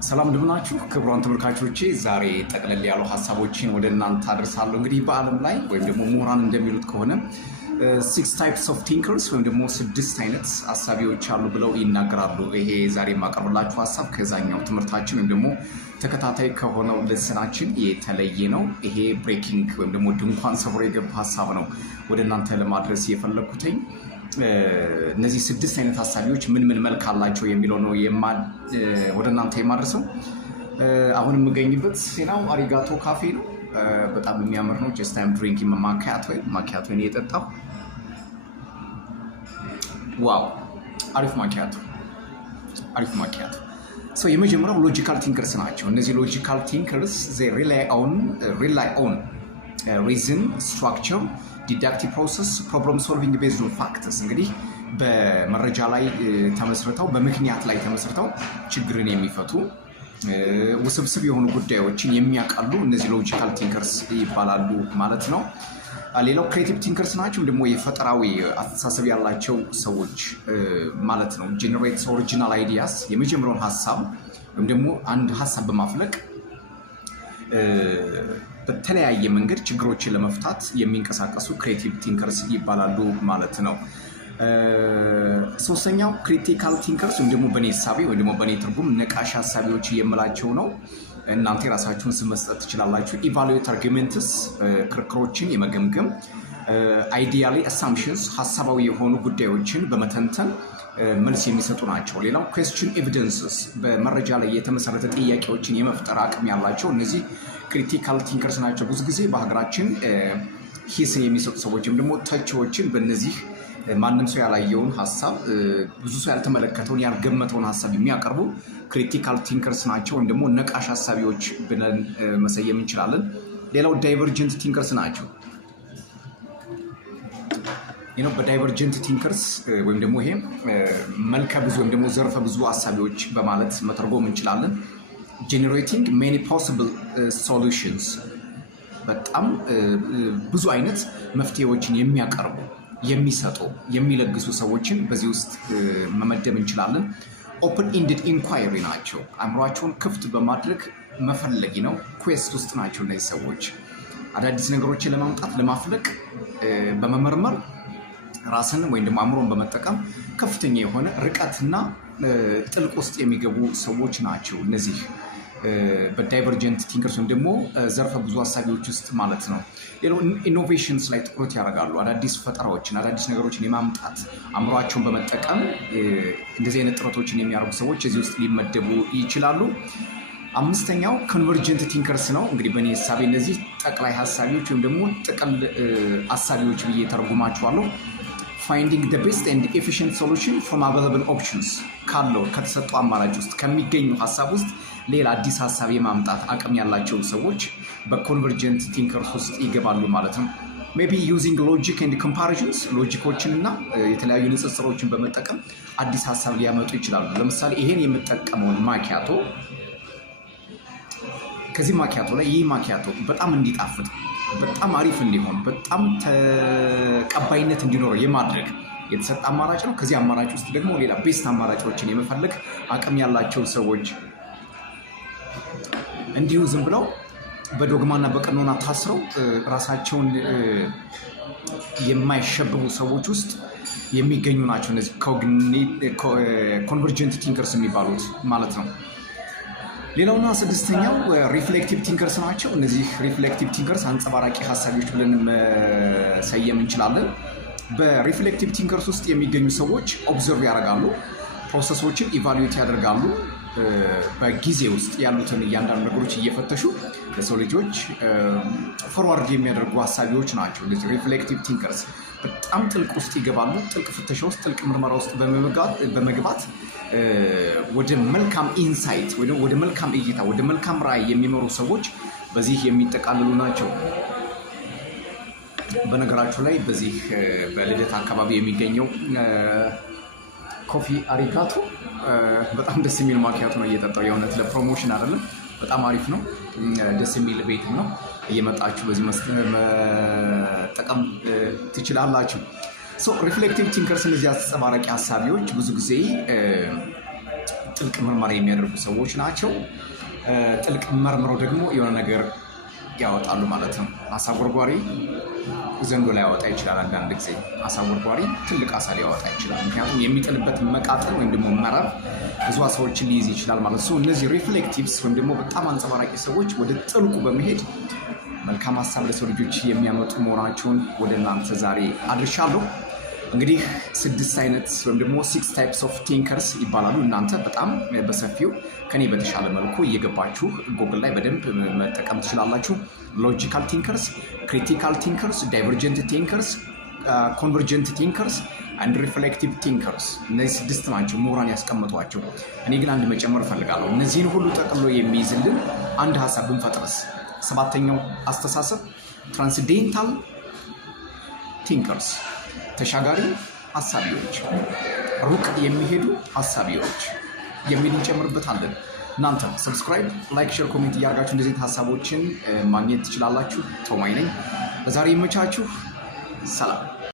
ሰላም እንደምናችሁ ክቡራን ተመልካቾቼ፣ ዛሬ ጠቅለል ያሉ ሐሳቦችን ወደ እናንተ አድርሳለሁ። እንግዲህ በዓለም ላይ ወይም ደግሞ ምሁራን እንደሚሉት ከሆነ 6 types of thinkers ወይም ደግሞ 6 አይነት አሳቢዎች አሉ ብለው ይናገራሉ። ይሄ ዛሬ የማቀርብላችሁ ሐሳብ ከዛኛው ትምህርታችን ወይም ደግሞ ተከታታይ ከሆነው ለሰናችን የተለየ ነው። ይሄ ብሬኪንግ ወይም ደግሞ ድንኳን ሰብሮ የገባ ሐሳብ ነው ወደ እናንተ ለማድረስ የፈለኩትኝ። እነዚህ 6 አይነት ሐሳቢዎች ምን መልክ አላቸው የሚለው ነው ወደ እናንተ የማድረሰው። አሁን የምገኝበት ሴናው አሪጋቶ ካፌ ነው። በጣም የሚያምር ነው። just I'm drinking ማኪያቶ ነው የጠጣው። ዋው አሪፍ ማኪያቶ። so የመጀመሪያው ሎጂካል ቲንከርስ ናቸው። እነዚህ ሎጂካል ቲንከርስ they rely on reason, structure, deductive process, problem solving based on factors። እንግዲህ በመረጃ ላይ ተመስርተው በምክንያት ላይ ተመስርተው ችግርን የሚፈቱ ውስብስብ የሆኑ ጉዳዮችን የሚያቃሉ እነዚህ ሎጂካል ቲንከርስ ይባላሉ ማለት ነው። ሌላው ክሬቲቭ ቲንከርስ ናቸው፣ ደግሞ የፈጠራዊ አስተሳሰብ ያላቸው ሰዎች ማለት ነው። ጀነሬትስ ኦሪጂናል አይዲያስ፣ የመጀመሪያውን ሐሳብ ወይም ደግሞ አንድ ሐሳብ በማፍለቅ በተለያየ መንገድ ችግሮችን ለመፍታት የሚንቀሳቀሱ ክሬቲቭ ቲንከርስ ይባላሉ ማለት ነው። ሶስተኛው ክሪቲካል ቲንከርስ ወይም ደግሞ በኔ ሐሳቢ ወይም ደግሞ በኔ ትርጉም ነቃሽ ሐሳቢዎች የምላቸው ነው። እናንተ ራሳችሁን ስም መስጠት ትችላላችሁ። ኢቫሉዌት አርጊመንትስ፣ ክርክሮችን የመገምገም አይዲያሊ አሳምፕሽንስ፣ ሐሳባዊ የሆኑ ጉዳዮችን በመተንተን መልስ የሚሰጡ ናቸው። ሌላው ኩዌስችን ኤቪደንስስ፣ በመረጃ ላይ የተመሰረተ ጥያቄዎችን የመፍጠር አቅም ያላቸው እነዚህ ክሪቲካል ቲንከርስ ናቸው። ብዙ ጊዜ በሀገራችን ሂስን የሚሰጡ ሰዎች ወይም ደግሞ ተቺዎችን በእነዚህ ማንም ሰው ያላየውን ሐሳብ ብዙ ሰው ያልተመለከተውን ያልገመተውን ሐሳብ የሚያቀርቡ ክሪቲካል ቲንከርስ ናቸው፣ ወይም ደግሞ ነቃሽ ሐሳቢዎች ብለን መሰየም እንችላለን። ሌላው ዳይቨርጀንት ቲንከርስ ናቸው። በዳይቨርጀንት ቲንከርስ ወይም ደግሞ ይሄ መልከ ብዙ ወይም ደግሞ ዘርፈ ብዙ ሐሳቢዎች በማለት መተርጎም እንችላለን። ጄኔሬቲንግ ሜኒ ፖሲብል ሶሉሽንስ፣ በጣም ብዙ አይነት መፍትሄዎችን የሚያቀርቡ የሚሰጡ የሚለግሱ ሰዎችን በዚህ ውስጥ መመደብ እንችላለን። ኦፕን ኢንድድ ኢንኳይሪ ናቸው። አእምሯቸውን ክፍት በማድረግ መፈለጊ ነው። ኩዌስት ውስጥ ናቸው እነዚህ ሰዎች። አዳዲስ ነገሮችን ለማምጣት ለማፍለቅ በመመርመር ራስን ወይም ደግሞ አእምሮን በመጠቀም ከፍተኛ የሆነ ርቀትና ጥልቅ ውስጥ የሚገቡ ሰዎች ናቸው እነዚህ በዳይቨርጀንት ቲንከርስ ወይም ደግሞ ዘርፈ ብዙ ሐሳቢዎች ውስጥ ማለት ነው። ሌላው ኢኖቬሽንስ ላይ ትኩረት ያደርጋሉ። አዳዲስ ፈጠራዎችን አዳዲስ ነገሮችን የማምጣት አእምሯቸውን በመጠቀም እንደዚህ አይነት ጥረቶችን የሚያደርጉ ሰዎች እዚህ ውስጥ ሊመደቡ ይችላሉ። አምስተኛው ኮንቨርጀንት ቲንከርስ ነው። እንግዲህ በእኔ ሐሳቤ እነዚህ ጠቅላይ ሐሳቢዎች ወይም ደግሞ ጥቅል ሐሳቢዎች ብዬ ተርጉማቸዋለሁ። ፋይንዲንግ the best and efficient solution from available options፣ ካለው ከተሰጡ አማራጭ ውስጥ ከሚገኙ ሐሳብ ውስጥ ሌላ አዲስ ሐሳብ የማምጣት አቅም ያላቸው ሰዎች በኮንቨርጀንት ቲንከርስ ውስጥ ይገባሉ ማለት ነው። ሜቢ ዩዚንግ ሎጂክ ኤንድ ኮምፓሪዥንስ፣ ሎጂኮችን እና የተለያዩ ንጽጽሮችን በመጠቀም አዲስ ሐሳብ ሊያመጡ ይችላሉ። ለምሳሌ ይሄን የምጠቀመውን ማኪያቶ ከዚህ ማኪያቶ ላይ ይህ ማኪያቶ በጣም እንዲጣፍጥ በጣም አሪፍ እንዲሆን በጣም ተቀባይነት እንዲኖረው የማድረግ የተሰጠ አማራጭ ነው። ከዚህ አማራጭ ውስጥ ደግሞ ሌላ ቤስት አማራጮችን የመፈለግ አቅም ያላቸው ሰዎች እንዲሁ ዝም ብለው በዶግማና በቀኖና ታስረው ራሳቸውን የማይሸብቡ ሰዎች ውስጥ የሚገኙ ናቸው እነዚህ ኮንቨርጀንት ቲንከርስ የሚባሉት ማለት ነው። ሌላውና ስድስተኛው ሪፍሌክቲቭ ቲንከርስ ናቸው። እነዚህ ሪፍሌክቲቭ ቲንከርስ አንጸባራቂ ሐሳቢዎች ብለን መሰየም እንችላለን። በሪፍሌክቲቭ ቲንከርስ ውስጥ የሚገኙ ሰዎች ኦብዘርቭ ያደርጋሉ፣ ፕሮሰሶችን ኢቫሉዌት ያደርጋሉ። በጊዜ ውስጥ ያሉትን እያንዳንዱ ነገሮች እየፈተሹ ለሰው ልጆች ፎርዋርድ የሚያደርጉ ሐሳቢዎች ናቸው። እነዚህ ሪፍሌክቲቭ ቲንከርስ በጣም ጥልቅ ውስጥ ይገባሉ። ጥልቅ ፍተሻ ውስጥ ጥልቅ ምርመራ ውስጥ በመግባት ወደ መልካም ኢንሳይት ወይ ወደ መልካም እይታ ወደ መልካም ራዕይ የሚመሩ ሰዎች በዚህ የሚጠቃልሉ ናቸው። በነገራችሁ ላይ በዚህ በልደት አካባቢ የሚገኘው ኮፊ አሪጋቶ በጣም ደስ የሚል ማኪያቶ ነው እየጠጣው። የእውነት ለፕሮሞሽን አይደለም፣ በጣም አሪፍ ነው። ደስ የሚል ቤትም ነው። እየመጣችሁ በዚህ መጠቀም ትችላላችሁ። ሪፍሌክቲቭ ቲንከርስ እነዚህ አስተባራቂ ሐሳቢዎች ብዙ ጊዜ ጥልቅ ምርመራ የሚያደርጉ ሰዎች ናቸው። ጥልቅ መርምረው ደግሞ የሆነ ነገር ያወጣሉ ማለት ነው። አሳ ጎርጓሪ ዘንዶ ላይ ያወጣ ይችላል። አንዳንድ ጊዜ አሳ ጎርጓሪ ትልቅ አሳ ሊያወጣ ይችላል። ምክንያቱም የሚጥልበት መቃጠል ወይም ደግሞ መረብ ብዙ አሳዎችን ሊይዝ ይችላል ማለት ነው። እነዚህ ሪፍሌክቲቭስ ወይም ደግሞ በጣም አንጸባራቂ ሰዎች ወደ ጥልቁ በመሄድ መልካም ሀሳብ ለሰው ልጆች የሚያመጡ መሆናቸውን ወደ እናንተ ዛሬ አድርሻለሁ። እንግዲህ 6 አይነት ወይም ደግሞ 6 ታይፕስ ኦፍ ቲንከርስ ይባላሉ። እናንተ በጣም በሰፊው ከኔ በተሻለ መልኩ እየገባችሁ ጎግል ላይ በደንብ መጠቀም ትችላላችሁ። ሎጂካል ቲንከርስ፣ ክሪቲካል ቲንከርስ፣ ዳይቨርጀንት ቲንከርስ፣ ኮንቨርጀንት ቲንከርስ አንድ ሪፍሌክቲቭ ቲንከርስ። እነዚህ 6 ናቸው ምሁራን ያስቀምጧቸው። እኔ ግን አንድ መጨመር እፈልጋለሁ። እነዚህን ሁሉ ጠቅልሎ የሚይዝልን አንድ ሀሳብ ብንፈጥርስ? 7ኛው አስተሳሰብ ትራንስዴንታል ቲንከርስ፣ ተሻጋሪ ሀሳቢዎች፣ ሩቅ የሚሄዱ ሀሳቢዎች የሚል እንጨምርበታለን። እናንተም ሰብስክራይብ፣ ላይክ፣ ሼር፣ ኮሜንት እያደርጋችሁ እንደዚህ ሀሳቦችን ማግኘት ትችላላችሁ። ቶማይ ነኝ። ለዛሬ ይመቻችሁ። ሰላም።